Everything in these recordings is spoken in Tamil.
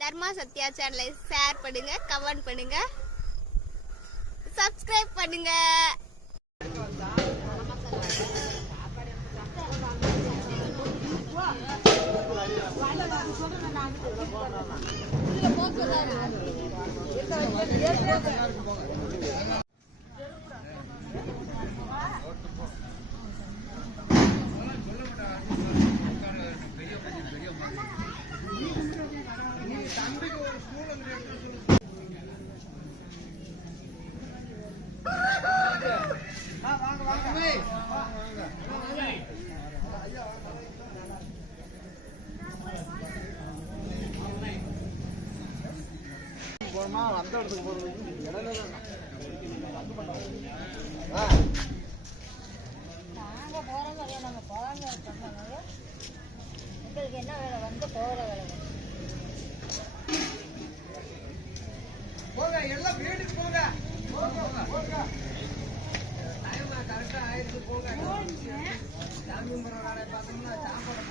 தர்மா சத்யா சேனலை ஷேர் பண்ணுங்க, கமெண்ட் பண்ணுங்க, சப்ஸ்கிரைப் பண்ணுங்க. அந்த இடத்துக்கு போறது உங்களுக்கு என்ன வேலை வந்து போகிற வேலை போங்க, எல்லாம் வீட்டுக்கு போங்க. டைம் கரெக்டா ஆயிடுச்சு. போங்க, சாமி கும்பிட்ற வேலையை பார்த்தோம்னா சாப்பாடு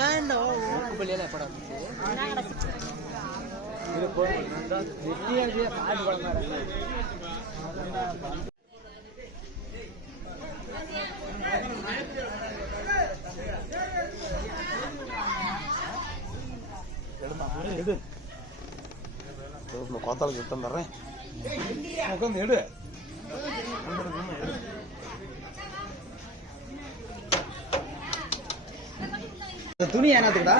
ஏன் பள்ளியில படம் கோத்தால சுத்தம் தர்றேன் உட்காந்து எடு. துணி ஏனாத்துக்குடா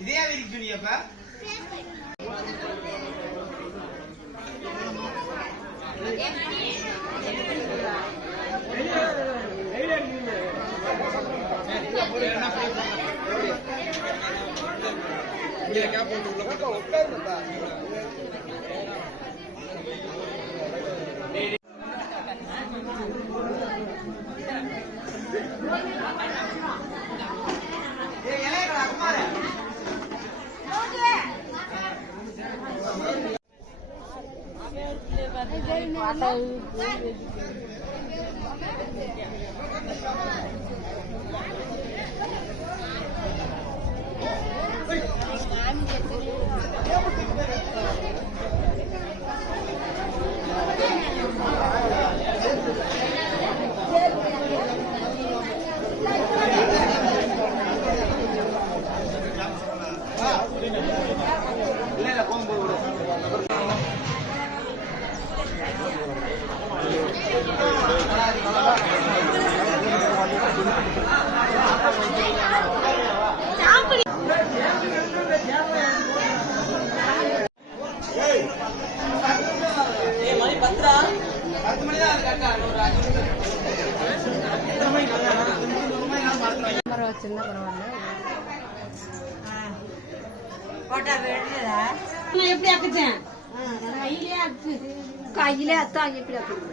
இதே விரிப்பா இல்ல வச்சிருந்தா பரவாயில்ல. நான் எப்படி அக்குச்சேன் கையிலே அத்தான் எப்படி ஆக்குது?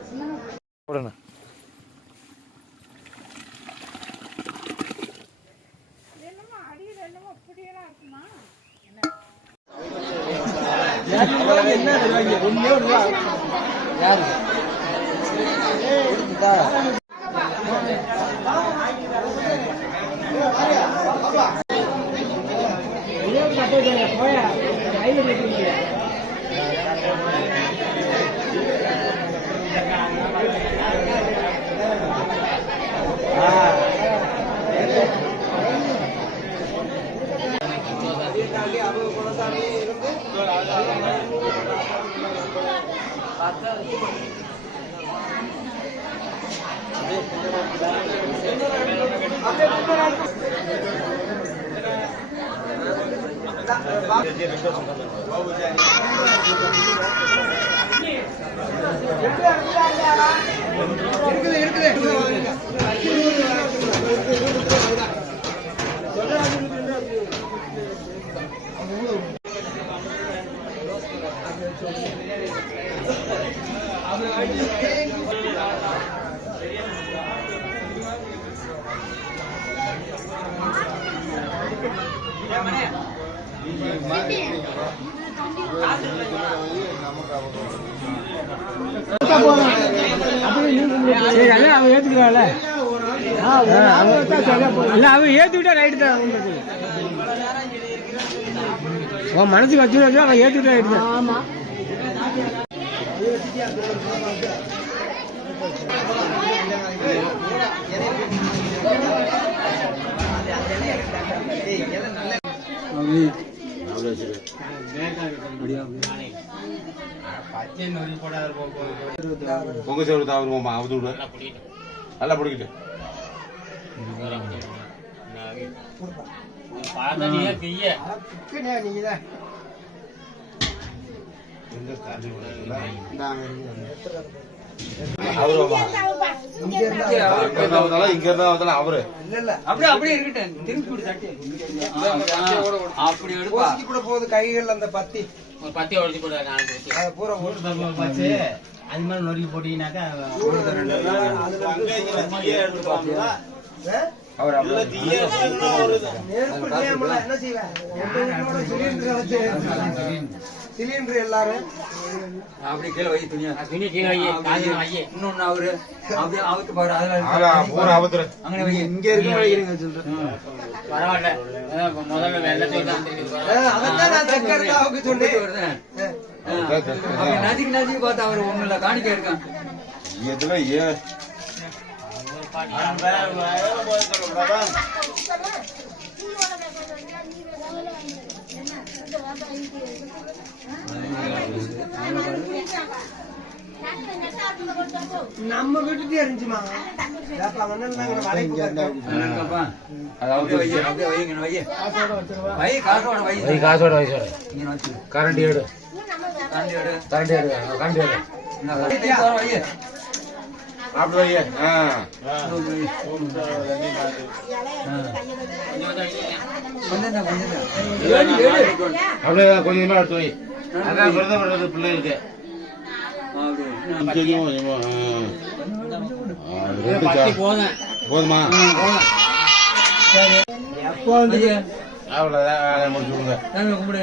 ஏத்துக்கிட்டா ரைட்டு தான். மனசுக்கு வச்சு அவன் ஏத்துக்கிட்டா ரைட்டு தான். ஆமா பொங்க சேவல் தாவுருவோமா அவுத்து விடு நல்லா பிடிக்கிட்டு இங்க இருந்தா அவரு அப்படியே இருக்கட்டும். அப்படி கூட போகுது கைகள் அந்த பத்தி உடச்சு பூரா போச்சு. அது மாதிரி நொறுக்கி போட்டீங்கன்னாக்கா என்ன செய்வேன் சிலிண்டர் எல்லாரும் அப்படி கீழே வை துணி கீழே வை. இன்னொன்னு அவரு அப்படியே அவுத்து பாரு. அதுல அங்கே வை. இங்க இருக்க வைக்கிறீங்க சொல்றேன். பரவாயில்ல. முதல்ல வெள்ளத்தை சொன்னேன். நதிக்கு பார்த்தா அவர் ஒண்ணு இல்ல காணிக்க இருக்கான். நம்ம வீட்டுக்கே இருந்துச்சுமா. காசோட கரண்ட் ஏடு அப்படி வைய. அப்படியே கொஞ்சமா எடுத்து வை. அதான் விரதப்படுறது பிள்ளைகளுக்கு. போதுமா? அவ்வளவுதான் முடிச்சு விடுங்க.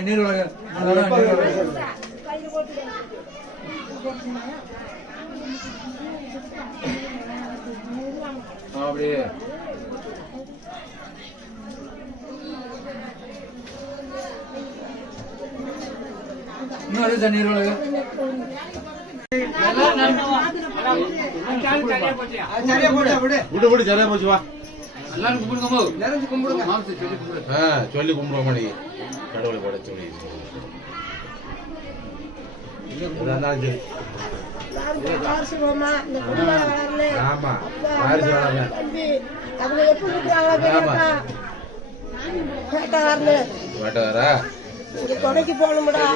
நீர் அப்படியே இன்னும் தண்ணீர் விட்டு சரியா போச்சு. வா எல்லாரும் கும்பிடுங்க. சொல்லி கும்பிடுவோம். நீ கடவுளை பட சொல்லி ஆமா வேட்டக்காரா கொடைக்கு போகணும்டா.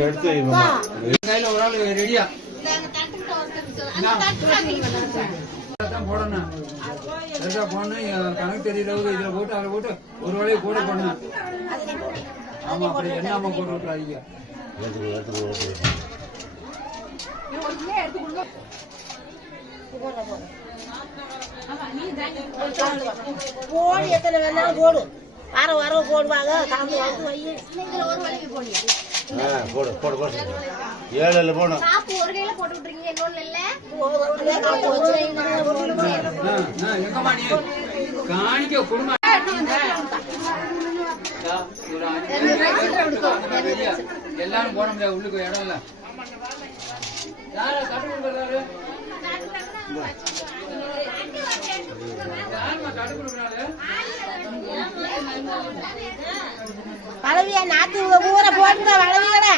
எடுத்து கையில ஒரு ஆள் ரெடியா தான் போடணும். பெருசா போடணும். கணக்கு தெரியறவங்க இதுல போட்டு அதுல போட்டு ஒரு வேலையை கூட போடணும். ஆமா, அப்படி என்னாம போட்டு விட்டுறாதீங்க. போடு, எத்தனை வேணாலும் போடு. வர வர போடுவாங்க. கலந்து வந்து வை. ஒரு வளைக்கு போடுங்க. போடு போடு போடு 7 போடும். காப்பு ஒரு கையில போட்டு விட்டுருக்கீங்க, இன்னொன்னு இல்ல. எங்கம்மா நீ காணிக்க குடும்பம் எல்லாரும் போட முடியாது. உள்ளுக்கு இடம் இல்ல. யாரு கட்டு கொடுக்கறாரு? யாருமா கட்டு கொடுக்கறாரு? வளவியா நாத்து ஊரை போட்டு வளவியடா.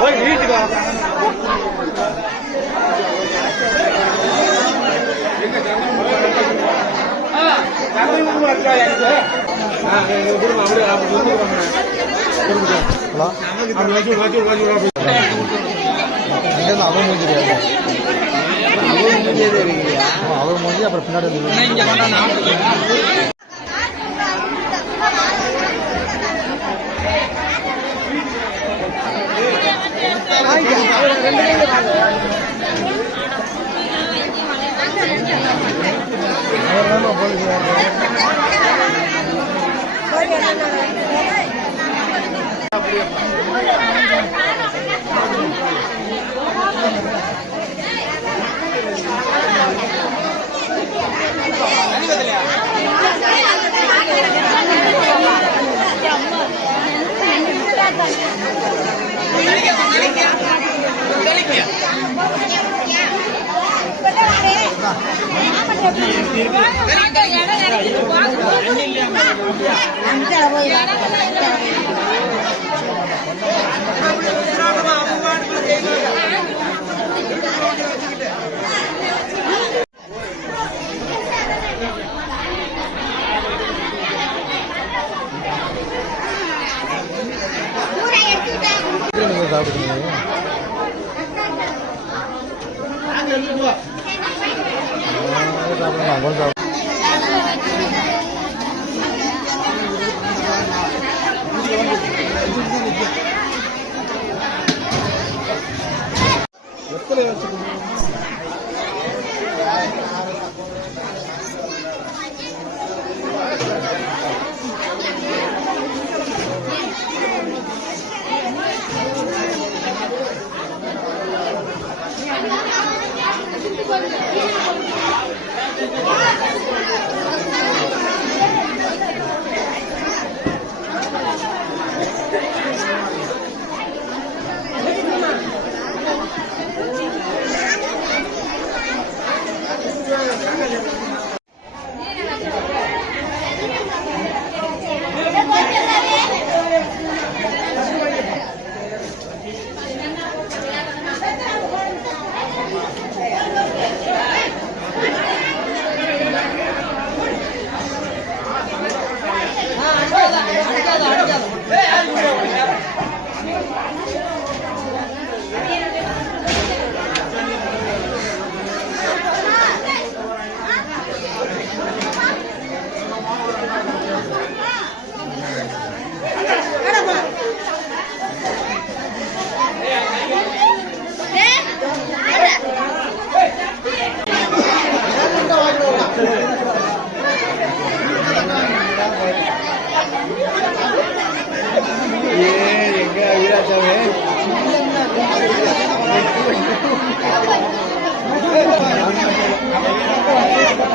போய் வீட்டுக்கு அவன் மூஞ்சி அப்புறம் பின்னாடி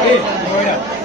Hey,